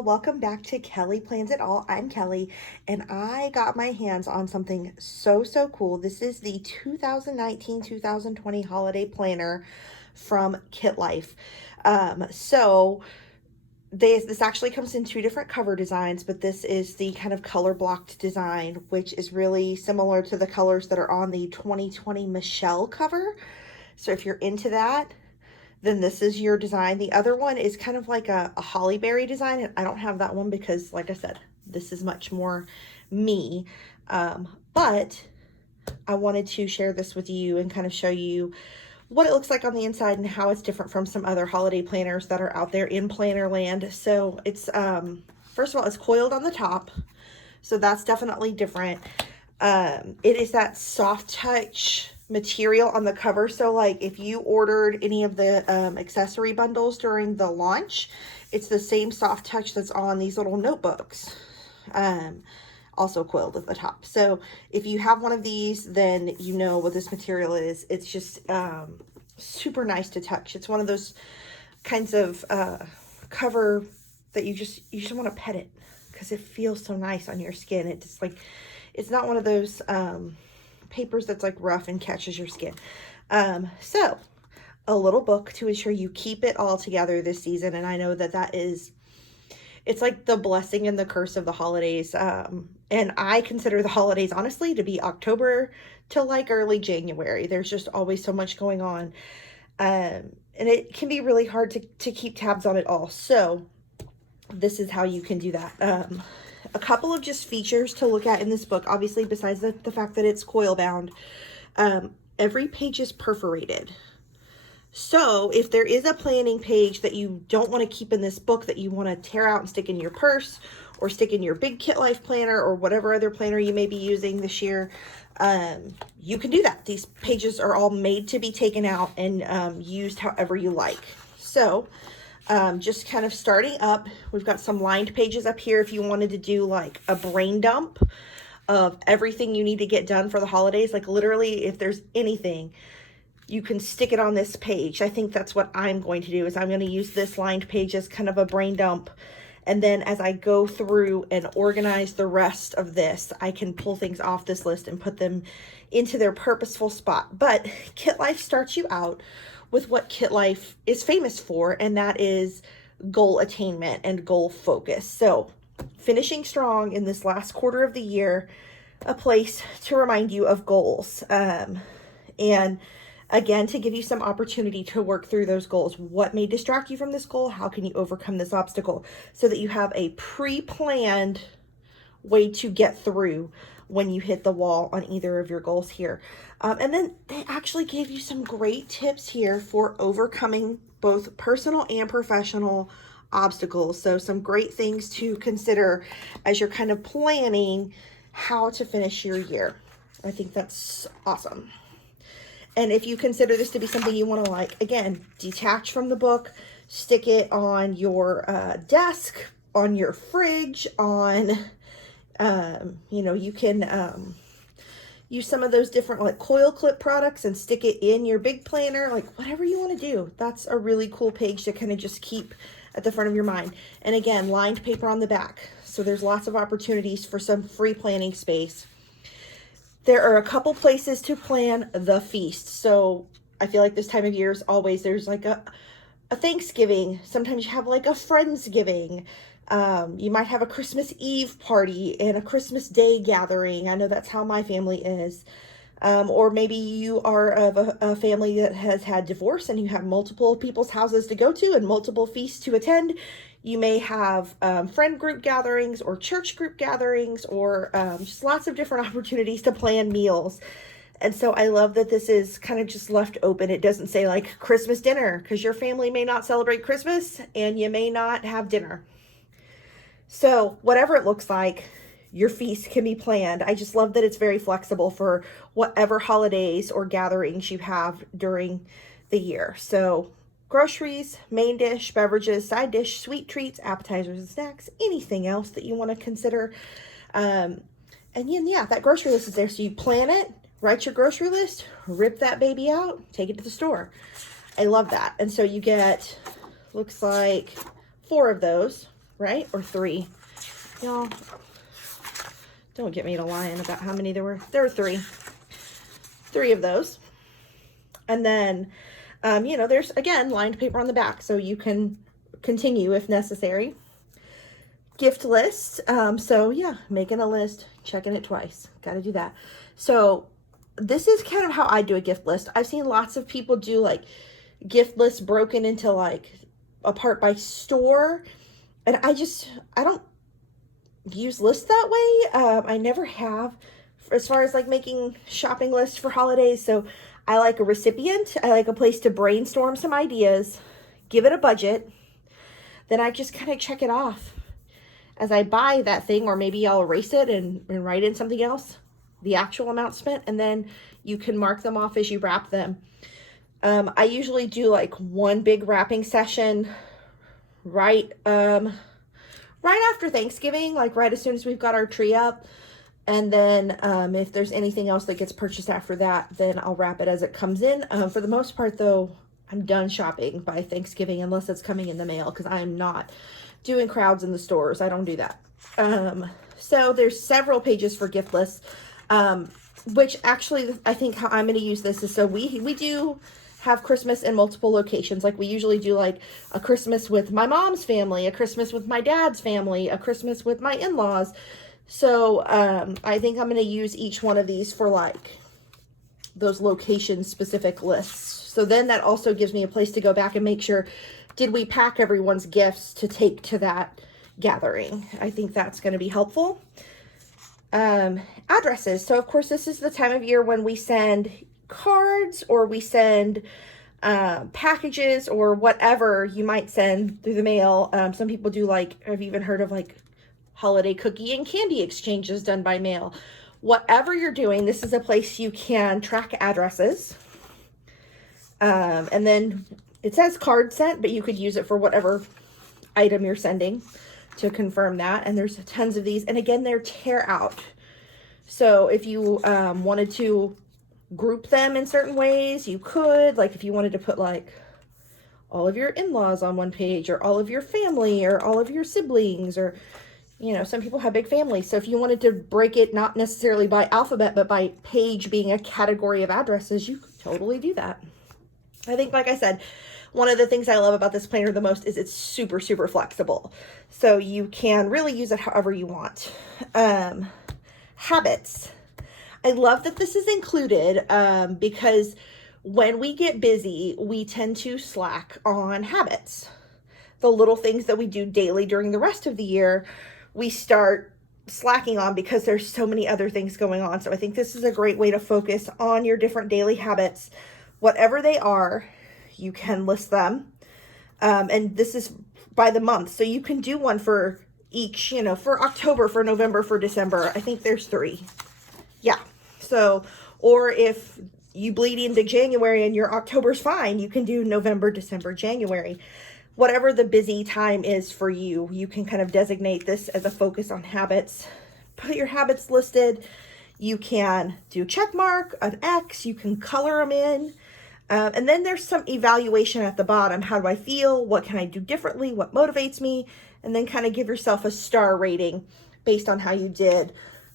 y'all, welcome back to Kelly Plans It All. I'm Kelly and I got my hands on something so cool. This is the 2019-2020 holiday planner from KITLIFE. This actually comes in two different cover designs, but this is the kind of color blocked design, which is really similar to the colors that are on the 2020 Michelle cover. So if you're into that, then this is your design. The other one is kind of like a holly berry design, and I don't have that one because, like I said, this is much more me. But I wanted to share this with you and kind of show you what it looks like on the inside and how it's different from some other holiday planners that are out there in planner land. So it's, first of all, it's coiled on the top, so that's definitely different. It is that soft touch material on the cover. So like if you ordered any of the accessory bundles during the launch, it's the same soft touch that's on these little notebooks, also coiled at the top. So if you have one of these, then you know what this material is. It's just super nice to touch. It's one of those kinds of cover that you just want to pet it because it feels so nice on your skin. It just like, it's not one of those papers that's like rough and catches your skin. So a little book to ensure you keep it all together this season. And I know that it's like the blessing and the curse of the holidays. And I consider the holidays, honestly, to be October to like early January. There's just always so much going on. And it can be really hard to keep tabs on it all. So this is how you can do that. A couple of just features to look at in this book, obviously, besides the fact that it's coil bound. Every page is perforated. So if there is a planning page that you don't want to keep in this book that you want to tear out and stick in your purse or stick in your big KITLIFE planner or whatever other planner you may be using this year, you can do that. These pages are all made to be taken out and used however you like. So just kind of starting up, we've got some lined pages up here if you wanted to do like a brain dump of everything you need to get done for the holidays. Like literally, if there's anything, you can stick it on this page. I think that's what I'm going to do, is I'm going to use this lined page as kind of a brain dump. And then as I go through and organize the rest of this, I can pull things off this list and put them into their purposeful spot. But KITLIFE starts you out with what KITLIFE is famous for, and that is goal attainment and goal focus. So finishing strong in this last quarter of the year, a place to remind you of goals. And again, to give you some opportunity to work through those goals. What may distract you from this goal? How can you overcome this obstacle? So that you have a pre-planned way to get through when you hit the wall on either of your goals here. And then they actually gave you some great tips here for overcoming both personal and professional obstacles. So some great things to consider as you're kind of planning how to finish your year. I think that's awesome. And if you consider this to be something you want to, like, again, detach from the book, stick it on your desk, on your fridge, on, you can use some of those different like coil clip products and stick it in your big planner, like whatever you want to do. That's a really cool page to kind of just keep at the front of your mind. And again, lined paper on the back. So there's lots of opportunities for some free planning space. There are a couple places to plan the feast. So I feel like this time of year is always, there's like a Thanksgiving. Sometimes you have like a Friendsgiving. You might have a Christmas Eve party and a Christmas Day gathering. I know that's how my family is. Or maybe you are of a family that has had divorce and you have multiple people's houses to go to and multiple feasts to attend. You may have friend group gatherings or church group gatherings or just lots of different opportunities to plan meals. And so I love that this is kind of just left open. It doesn't say like Christmas dinner, because your family may not celebrate Christmas and you may not have dinner. So whatever it looks like, your feast can be planned. I just love that it's very flexible for whatever holidays or gatherings you have during the year. So groceries, main dish, beverages, side dish, sweet treats, appetizers and snacks, anything else that you want to consider. And yeah, that grocery list is there. So you plan it, write your grocery list, rip that baby out, take it to the store. I love that. And so you get, looks like 4 of those. right? Or 3. Y'all, don't get me to lying about how many there were. There were 3. 3 of those. And then, you know, there's, again, lined paper on the back, so you can continue if necessary. Gift list. So yeah, making a list, checking it twice. Got to do that. So this is kind of how I do a gift list. I've seen lots of people do like gift lists broken into like apart by store. And I don't use lists that way. I never have as far as like making shopping lists for holidays. So I like a recipient. I like a place to brainstorm some ideas, give it a budget. Then I just kind of check it off as I buy that thing, or maybe I'll erase it and write in something else, the actual amount spent, and then you can mark them off as you wrap them. I usually do like one big wrapping session right after Thanksgiving, like right as soon as we've got our tree up. And then if there's anything else that gets purchased after that, then I'll wrap it as it comes in. For the most part though, I'm done shopping by Thanksgiving unless it's coming in the mail, because I'm not doing crowds in the stores. I don't do that. So there's several pages for gift lists, which actually I think how I'm going to use this is, so we do have Christmas in multiple locations. Like we usually do like a Christmas with my mom's family, a Christmas with my dad's family, a Christmas with my in-laws. So I think I'm going to use each one of these for like those location specific lists. So then that also gives me a place to go back and make sure, did we pack everyone's gifts to take to that gathering? I think that's going to be helpful. Addresses. So of course this is the time of year when we send cards, or we send packages, or whatever you might send through the mail. Some people do, like, I've even heard of like holiday cookie and candy exchanges done by mail. Whatever you're doing, this is a place you can track addresses. And then it says card sent, but you could use it for whatever item you're sending to confirm that. And there's tons of these. And again, they're tear out. So if you wanted to group them in certain ways, you could. Like if you wanted to put like all of your in-laws on one page, or all of your family, or all of your siblings, or, you know, some people have big families. So if you wanted to break it, not necessarily by alphabet, but by page being a category of addresses, you could totally do that. I think, like I said, one of the things I love about this planner the most is it's super, super flexible. So you can really use it however you want. Habits. I love that this is included because when we get busy, we tend to slack on habits. The little things that we do daily during the rest of the year, we start slacking on because there's so many other things going on. So I think this is a great way to focus on your different daily habits. Whatever they are, you can list them. And this is by the month. So you can do one for each, you know, for October, for November, for December. I think there's 3. Yeah. So, or if you bleed into January and your October's fine, you can do November, December, January. Whatever the busy time is for you, you can kind of designate this as a focus on habits. Put your habits listed. You can do check mark, an X, you can color them in. And then there's some evaluation at the bottom. How do I feel? What can I do differently? What motivates me? And then kind of give yourself a star rating based on how you did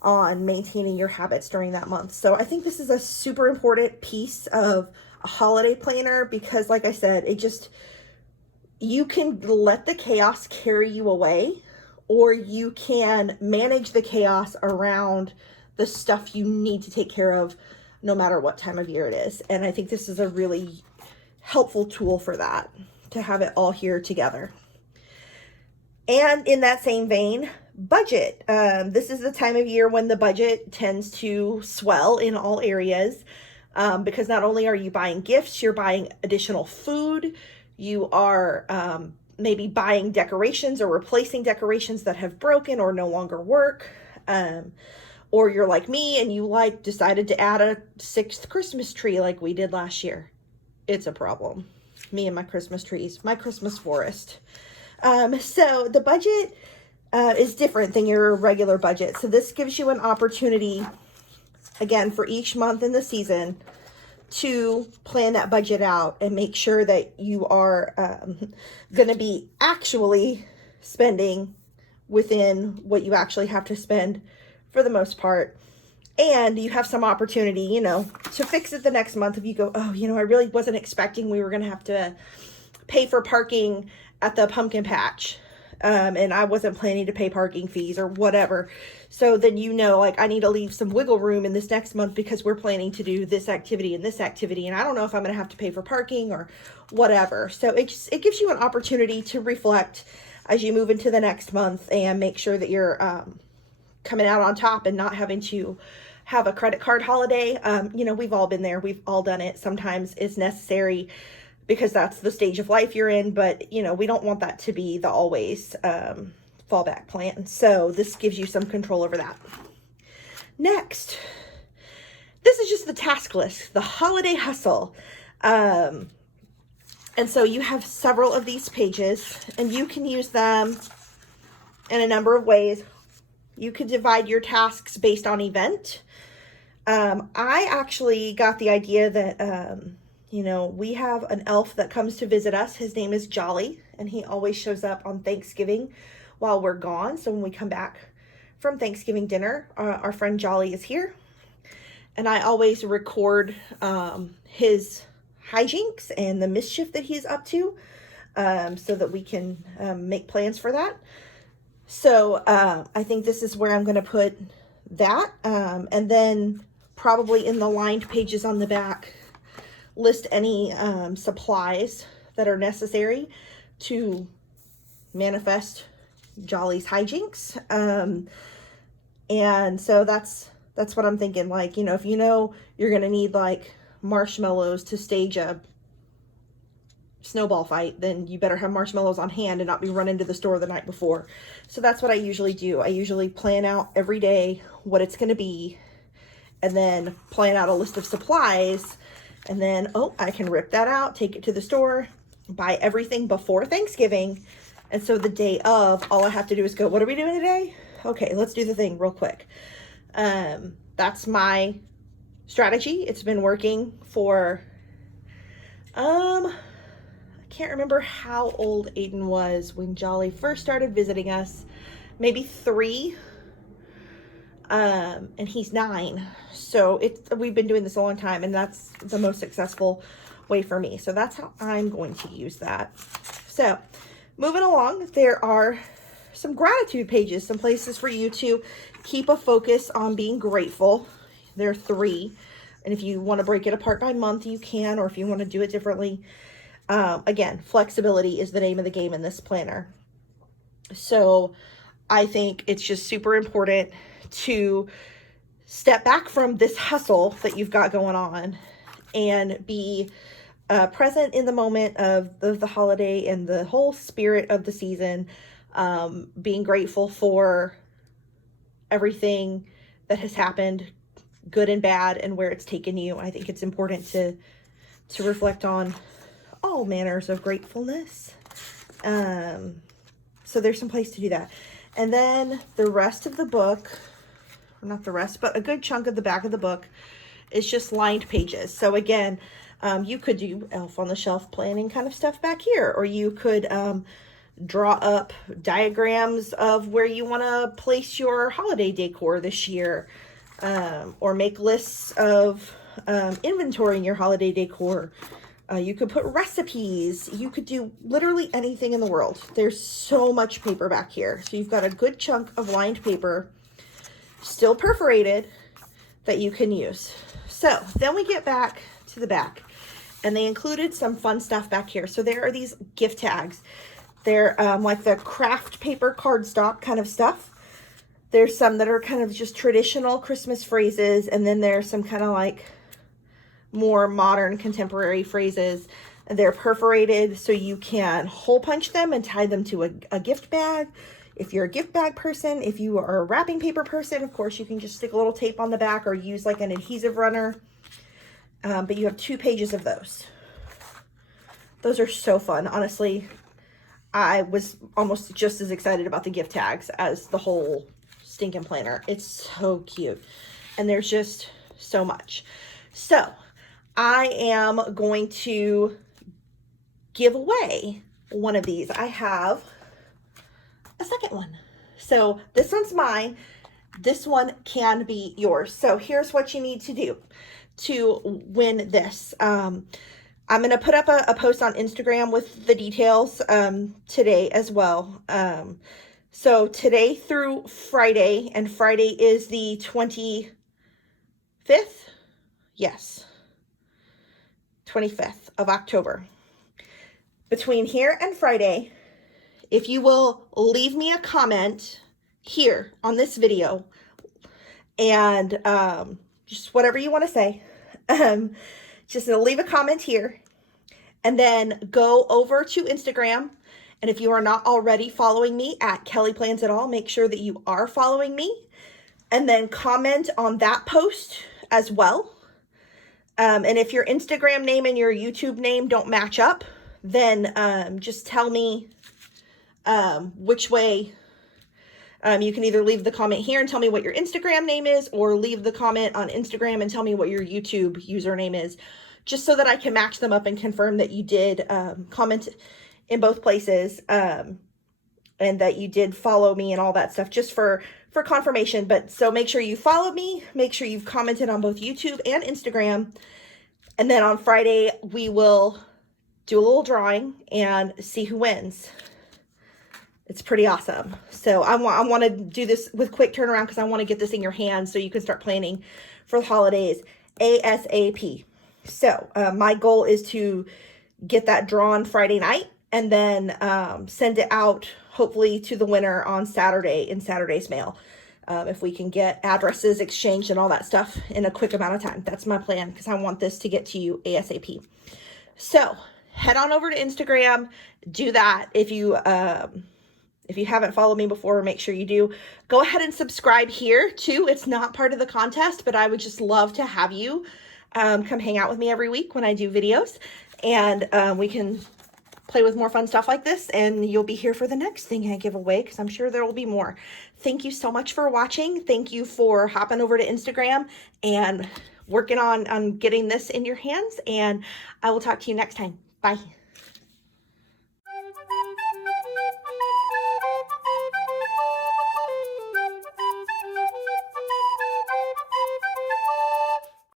on maintaining your habits during that month. So I think this is a super important piece of a holiday planner because, like I said, you can let the chaos carry you away, or you can manage the chaos around the stuff you need to take care of no matter what time of year it is. And I think this is a really helpful tool for that, to have it all here together. And in that same vein, budget. This is the time of year when the budget tends to swell in all areas, because not only are you buying gifts, you're buying additional food, you are maybe buying decorations or replacing decorations that have broken or no longer work. Or you're like me and you decided to add a 6th Christmas tree like we did last year. It's a problem. Me and my Christmas trees, my Christmas forest. So the budget is different than your regular budget. So this gives you an opportunity, again, for each month in the season to plan that budget out and make sure that you are going to be actually spending within what you actually have to spend for the most part. And you have some opportunity, you know, to fix it the next month if you go, oh, you know, I really wasn't expecting we were going to have to pay for parking at the pumpkin patch. And I wasn't planning to pay parking fees or whatever. So then, you know, like I need to leave some wiggle room in this next month because we're planning to do this activity and this activity. And I don't know if I'm going to have to pay for parking or whatever. So it gives you an opportunity to reflect as you move into the next month and make sure that you're coming out on top and not having to have a credit card holiday. You know, we've all been there. We've all done it. Sometimes it's necessary because that's the stage of life you're in. But, you know, we don't want that to be the always fallback plan. So this gives you some control over that. Next, this is just the task list, the holiday hustle. And so you have several of these pages and you can use them in a number of ways. You could divide your tasks based on event. I actually got the idea that, you know, we have an elf that comes to visit us. His name is Jolly, and he always shows up on Thanksgiving while we're gone. So when we come back from Thanksgiving dinner, our friend Jolly is here. And I always record his hijinks and the mischief that he's up to so that we can make plans for that. So I think this is where I'm going to put that. And then probably in the lined pages on the back, list any supplies that are necessary to manifest Jolly's hijinks. And so that's what I'm thinking. Like, you know, if you know you're going to need like marshmallows to stage a snowball fight, then you better have marshmallows on hand and not be running to the store the night before. So that's what I usually do. I usually plan out every day what it's going to be and then plan out a list of supplies. And then, oh, I can rip that out, take it to the store, buy everything before Thanksgiving. And so the day of, all I have to do is go, what are we doing today? Okay, let's do the thing real quick. That's my strategy. It's been working for, I can't remember how old Aiden was when Jolly first started visiting us, maybe 3. And he's 9. So we've been doing this a long time, and that's the most successful way for me. So that's how I'm going to use that. So moving along, there are some gratitude pages, some places for you to keep a focus on being grateful. There are 3. And if you want to break it apart by month, you can, or if you want to do it differently. Again, flexibility is the name of the game in this planner. So I think it's just super important to step back from this hustle that you've got going on and be present in the moment of the holiday and the whole spirit of the season, being grateful for everything that has happened, good and bad, and where it's taken you. I think it's important to reflect on all manners of gratefulness. So there's some place to do that. And then the rest of the book, or not the rest, but a good chunk of the back of the book is just lined pages. So again, you could do Elf on the Shelf planning kind of stuff back here, or you could draw up diagrams of where you want to place your holiday decor this year, or make lists of inventory in your holiday decor. You could put recipes. You could do literally anything in the world. There's so much paper back here. So you've got a good chunk of lined paper, still perforated, that you can use. So then we get back to the back, and they included some fun stuff back here. So there are these gift tags. They're like the craft paper cardstock kind of stuff. There's some that are kind of just traditional Christmas phrases, and then there's some kind of like more modern contemporary phrases. They're perforated so you can hole punch them and tie them to a gift bag. If you're a gift bag person, if you are a wrapping paper person, of course you can just stick a little tape on the back or use like an adhesive runner. But you have 2 pages of those. Those are so fun. Honestly, I was almost just as excited about the gift tags as the whole stinking planner. It's so cute. And there's just so much. So I am going to give away one of these. I have a second one. So this one's mine. This one can be yours. So here's what you need to do to win this. I'm going to put up a post on Instagram with the details today as well. So today through Friday, and Friday is the 25th. Yes, 25th of October. Between here and Friday, if you will leave me a comment here on this video, and just whatever you want to say, just leave a comment here, and then go over to Instagram. And if you are not already following me at Kelly Plans It All, make sure that you are following me, and then comment on that post as well. And if your Instagram name and your YouTube name don't match up, then just tell me which way. You can either leave the comment here and tell me what your Instagram name is, or leave the comment on Instagram and tell me what your YouTube username is, just so that I can match them up and confirm that you did comment in both places, and that you did follow me and all that stuff, just for confirmation. But so make sure you follow me, make sure you've commented on both YouTube and Instagram, and then on Friday we will do a little drawing and see who wins. It's pretty awesome. So I want to do this with quick turnaround, because I want to get this in your hands so you can start planning for the holidays ASAP. So my goal is to get that drawn Friday night, and then send it out hopefully to the winner on Saturday in Saturday's mail. If we can get addresses exchanged and all that stuff in a quick amount of time. That's my plan, because I want this to get to you ASAP. So head on over to Instagram, do that. If you haven't followed me before, make sure you do. Go ahead and subscribe here too. It's not part of the contest, but I would just love to have you come hang out with me every week when I do videos, and we can play with more fun stuff like this, and you'll be here for the next thing I give away, because I'm sure there will be more. Thank you so much for watching. Thank you for hopping over to Instagram and working on getting this in your hands, and I will talk to you next time. Bye.